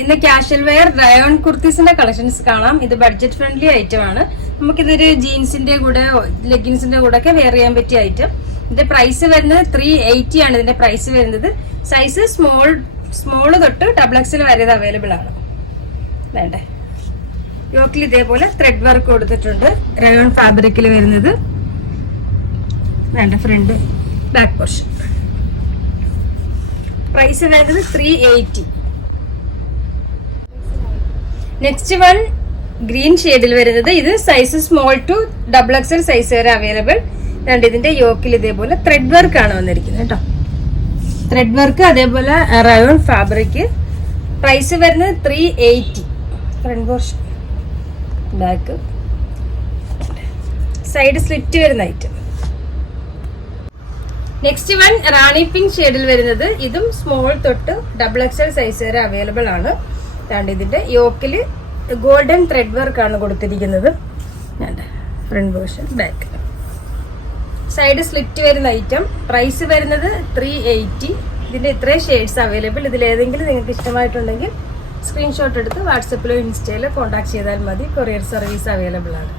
ഇന്ന് casual wear rayon കുർത്തീസിന്റെ collections കാണാം. ഇത് ബഡ്ജറ്റ് ഫ്രണ്ട്ലി ഐറ്റം ആണ്. നമുക്കിതൊരു ജീൻസിന്റെ കൂടെ ലെഗിൻസിന്റെ കൂടെ ഒക്കെ വെയർ ചെയ്യാൻ പറ്റിയ ഐറ്റം ഇതിന്റെ പ്രൈസ് വരുന്നത് ത്രീ എയ്റ്റി ആണ് ഇതിന്റെ പ്രൈസ് വരുന്നത്. സൈസ് സ്മോൾ സ്മോൾ തൊട്ട് ഡബിൾ എക്സിൽ വരെ ഇത് അവൈലബിൾ ആണ്. വേണ്ടേ? യോക്കിൽ ഇതേപോലെ ത്രെഡ് വർക്ക് കൊടുത്തിട്ടുണ്ട്. റയോൺ ഫാബ്രിക്കിൽ വരുന്നത്. വേണ്ട ഫ്രണ്ട് ബാക്ക് പോർഷൻ പ്രൈസ് വരുന്നത് three eighty next one green ഷെയ്ഡിൽ വരുന്നത് ഇത് size small to double XL size വരെ അവൈലബിൾ രണ്ട് ഇതിന്റെ യോക്കിൽ ഇതേപോലെ ത്രെഡ് വർക്ക് ആണ് വന്നിരിക്കുന്നത് കേട്ടോ. ത്രെഡ് വർക്ക് അതേപോലെ റയോൺ ഫാബ്രിക് പ്രൈസ് വരുന്നത് three eighty front portion back side slit വരുന്ന item next one Rani pink ഷെയ്ഡിൽ വരുന്നത്. ഇതും സ്മോൾ തൊട്ട് ഡബിൾ എക്സൽ സൈസ് വരെ അവൈലബിൾ ആണ്. രണ്ട് ഇതിന്റെ യോക്കിൽ ഗോൾഡൻ ത്രെഡ് വർക്ക് ആണ് കൊടുത്തിരിക്കുന്നത്. Front portion back side slit വരുന്ന ഐറ്റം പ്രൈസ് വരുന്നത് ത്രീ എയ്റ്റി ഇതിന്റെ ഇത്രയും ഷെയ്ഡ്സ് അവൈലബിൾ ഇതിൽ ഏതെങ്കിലും നിങ്ങൾക്ക് ഇഷ്ടമായിട്ടുണ്ടെങ്കിൽ സ്ക്രീൻഷോട്ട് എടുത്ത് വാട്സപ്പിലോ ഇൻസ്റ്റയിലോ കോൺടാക്ട് ചെയ്താൽ മതി. കൊറിയർ സർവീസ് അവൈലബിൾ ആണ്.